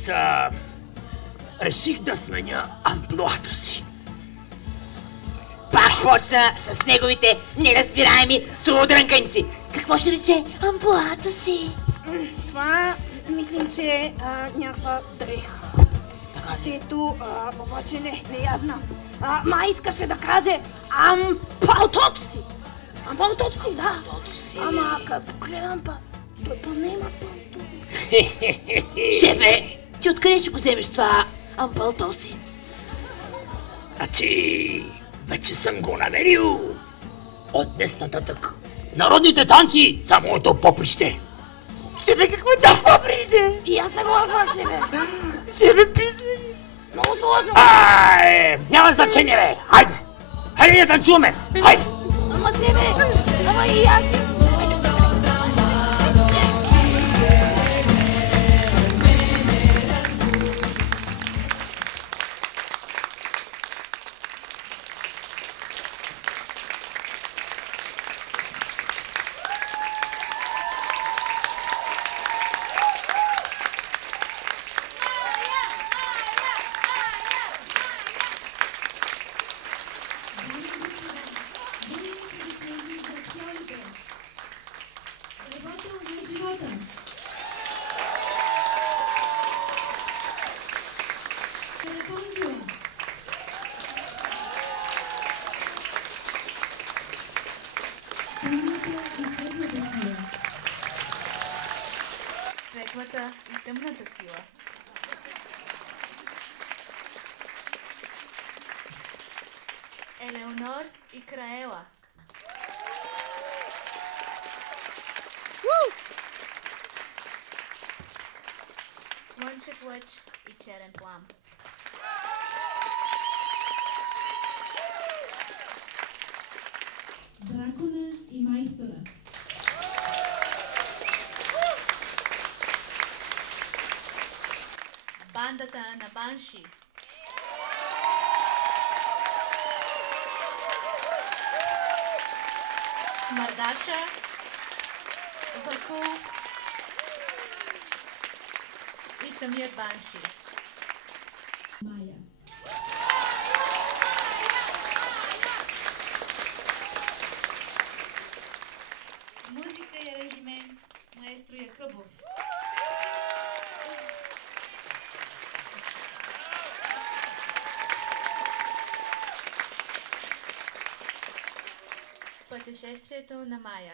реших да сменя амплоато си. Пак почна с неговите неразбираеми солодрънканици. Какво ще рече амплоато си? Това мислим, че е някаква дреха. Ето, обаче не я знам. Май искаше да каже ампалтото си. Ампалтото си, да. Ама като гледам па, той па не има палто. Шефе, ти откъде ще го вземеш това ампалто си? Значи, вече съм го намерил. От днес нататък народните танци са моето поприще. Шефе, какво е това поприще? И аз не го знам, шефе. Шефе, писай. Много сложно. Няма значение, бе. Хайде да танцуваме. Хайде. Ама шефе, ама и аз. Светлата и тъмната сила. Елеонор и Краела. Слънчев лъч и черен плам. Дракона и майстора. Бандата на Банши. Смърдаша, Вакул и самият Банши. Майя. Музика и аранжимент маестро Якъбов. Пътешествието на Майя.